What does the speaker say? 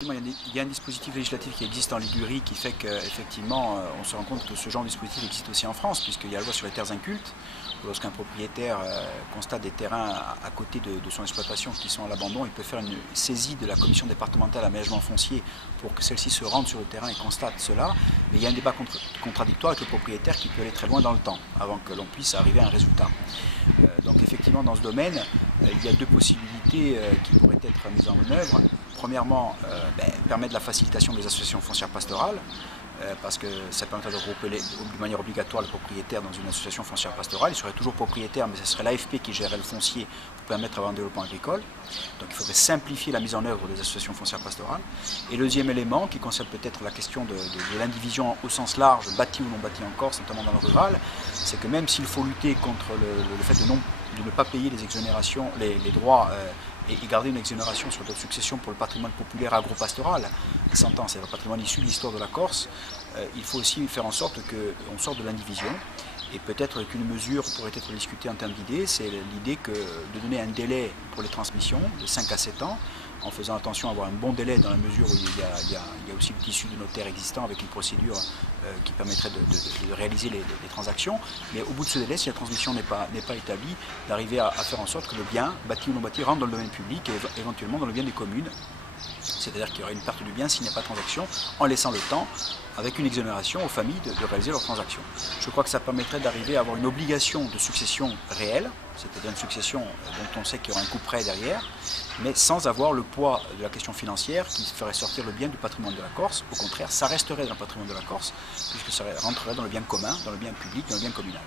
Il y a un dispositif législatif qui existe en Ligurie qui fait qu'effectivement on se rend compte que ce genre de dispositif existe aussi en France, puisqu'il y a la loi sur les terres incultes. Lorsqu'un propriétaire constate des terrains à côté de son exploitation qui sont à l'abandon, il peut faire une saisie de la commission départementale d'aménagement foncier pour que celle-ci se rende sur le terrain et constate cela. Mais il y a un débat contradictoire avec le propriétaire qui peut aller très loin dans le temps avant que l'on puisse arriver à un résultat. Donc effectivement dans ce domaine, il y a deux possibilités qui pourraient être mises en œuvre. Premièrement, permettre la facilitation des associations foncières pastorales, parce que ça permettrait de regrouper de manière obligatoire le propriétaire dans une association foncière pastorale. Il serait toujours propriétaire, mais ce serait l'AFP qui gérerait le foncier pour permettre d'avoir un développement agricole. Donc il faudrait simplifier la mise en œuvre des associations foncières pastorales. Et le deuxième élément, qui concerne peut-être la question de l'indivision au sens large, bâti ou non bâti en Corse, notamment dans le rural, c'est que même s'il faut lutter contre le fait de ne pas payer les exonérations, les droits et garder une exonération sur d'autres successions pour le patrimoine populaire agro-pastoral, s'entend, c'est le patrimoine issu de l'histoire de la Corse, il faut aussi faire en sorte qu'on sorte de l'indivision. Et peut-être qu'une mesure pourrait être discutée en termes d'idées, c'est l'idée de donner un délai pour les transmissions de 5 à 7 ans, en faisant attention à avoir un bon délai dans la mesure où il y a aussi le tissu de notaire existant avec une procédure qui permettrait de réaliser les transactions. Mais au bout de ce délai, si la transmission n'est pas établie, d'arriver à faire en sorte que le bien, bâti ou non bâti, rentre dans le domaine public et éventuellement dans le bien des communes. C'est-à-dire qu'il y aura une perte du bien s'il n'y a pas de transaction, en laissant le temps, avec une exonération aux familles de réaliser leurs transactions. Je crois que ça permettrait d'arriver à avoir une obligation de succession réelle, c'est-à-dire une succession dont on sait qu'il y aura un coup près derrière, mais sans avoir le poids de la question financière qui ferait sortir le bien du patrimoine de la Corse. Au contraire, ça resterait dans le patrimoine de la Corse, puisque ça rentrerait dans le bien commun, dans le bien public, dans le bien communal.